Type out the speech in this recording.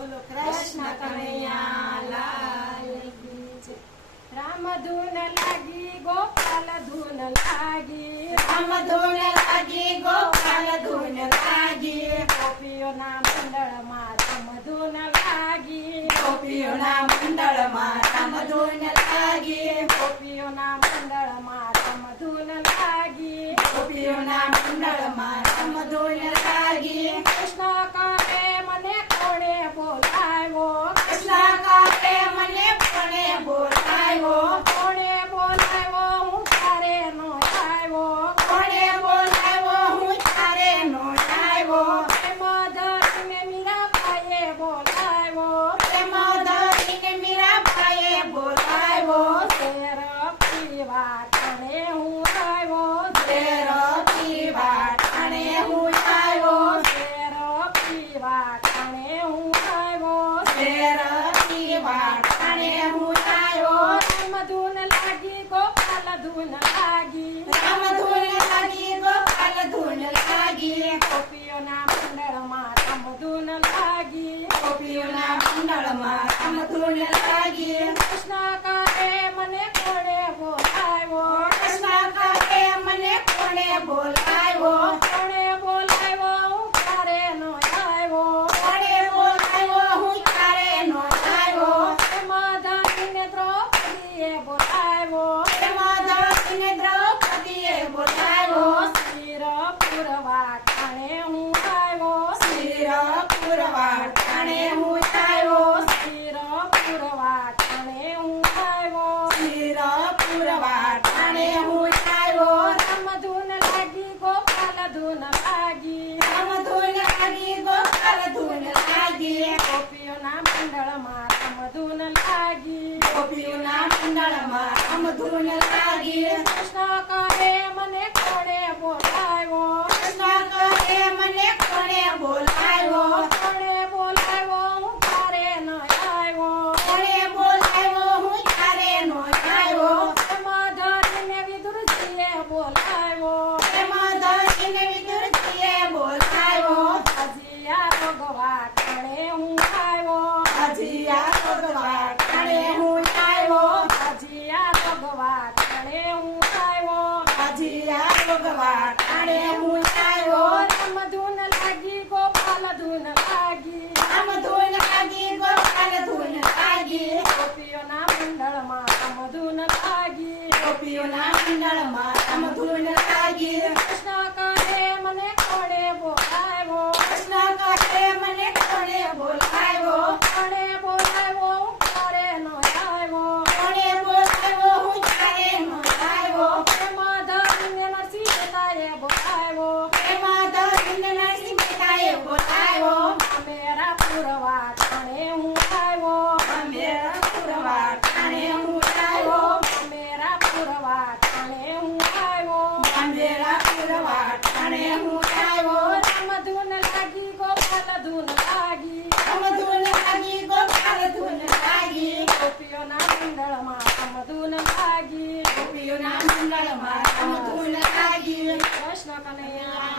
બોલો કૃષ્ણ કનૈયા લાલ કી જય। રામ ધૂન લાગી ગોપાલ ધૂન લાગી, રામ ધૂન લાગી ગોપાલ ધૂન લાગી, ગોપીઓના મંડળમાં રામ ધૂન લાગી, ગોપીઓના મંડળમાં રામ ધૂન લાગી, ગોપીઓના મંડળમાં રામ ધૂન લાગી, ગોપીઓના મંડળમાં રામ ધૂન લાગી, કૃષ્ણ કહે મને કોણે બોલાવ્યો, કૃષ્ણ કહે મને કોણે બોલાવ્યો, કોણે બોલાવ્યો હું તારે નો આવ્યો, કોણે બોલાવ્યો હું તારે નો આવ્યો, પ્રેમ ધરીને મીરાબાઈએ બોલાવ્યો, પ્રેમ ધરીને મીરાબાઈએ બોલાવ્યો, શેર પીવા ટાણે હું આવ્યો, ઝેર પીવા ટાણે હું આવ્યો, શેર પીવા ટાણે હું આવ્યો, ઝેર પીવા ટાણે હું આવ્યો, રામ ધૂન લાગી ગોપાલ ધૂન લાગી, રામ ધૂન લાગી ગોપાલ ધૂન લાગી, ગોપીઓના મંડળમાં રામ ધૂન લાગી, ગોપીઓના મંડળમાં રામ ધૂન લાગી, કૃષ્ણ કહે મને કોણે બોલાવ્યો, કૃષ્ણ કહે મને કોણે બોલાવ્યો, કોણે બોલાવ્યો હું તારે નો આવ્યો, કોણે બોલાવ્યો હું તારે નો આવ્યો, પ્રેમ ધરીને દ્રૌપદીએ બોલાવ્યો, પ્રેમ ધરીને દ્રૌપદીએ બોલાવ્યો, શિર પુરવા ટાણે હું આવ્યો, શિર પુરવા ટાણે હું આવ્યો, શિર પુરવા ટાણે હું આવ્યો, શિર પુરવા ટાણે હું આવ્યો, રામ ધૂન લાગી ગોપાલ ધૂન લાગી, રામ ધૂન લાગી ગોપાલ ધૂન લાગી, ગોપીઓના મંડળમાં રામ ધૂન લાગી, ગોપીઓના મંડળમાં રામ ધૂન લાગી, કૃષ્ણ કહે મને કોણે બોલાવ્યો, કૃષ્ણ કહે મને કોણે બોલાવ્યો, કોણે બોલાવ્યો હું તારે ન આવ્યો, કોણે બોલાવ્યો હું તારે નો આવ્યો, પ્રેમ ધરીને વિદુરજીએ બોલાવ્યો, પ્રેમ ધરીને વિદુરજીએ બોલાવ્યો, હજી આ ભગવા ટાણે હું આવ્યો, હજી આ ભગવા ટાણે હું આવ્યો, હજી આ ભગવા ટાણે હું આવ્યો, હજી આ ભગવા ટાણે હું આવ્યો, રામ ધૂન લાગી ગોપાલ ધૂન લાગી, રામ ધૂન લાગી ગોપાલ ધૂન લાગી, ગોપીઓના મંડળમાં રામ ધૂન લાગી, ગોપીઓના મંડળમાં રામ ધૂન લાગી, કૃષ્ણ કહે મને કોણે બોલાવ્યો, કૃષ્ણ કહે મને કોણે બોલાવ્યો, કોણે બોલાવ્યો હું તારે નો આવ્યો, કોણે બોલાવ્યો હું તારે નો આવ્યો, પ્રેમ ધરીને નરસિંહ મહેતાએ બોલાવ્યો, પ્રેમ ધરીને નરસિંહ મહેતાએ બોલાવ્યો, મેરા પુરવા ટાણે હું આવ્યો, મેરા પુરવા ટાણે હું આવ્યો, મેરા પુરવા ટાણે હું આવ્યો, મેરા પુરવા ટાણે હું આવ્યો, રામ ધૂન લાગી ગોપાલ ધૂન લાગી, રામ ધૂન લાગી ગોપાલ ધૂન લાગી, ગોપીઓના મંડળમાં રામ ધૂન લાગી, ગોપીઓના મંડળમાં રામ ધૂન લાગી, કૃષ્ણ કનૈયા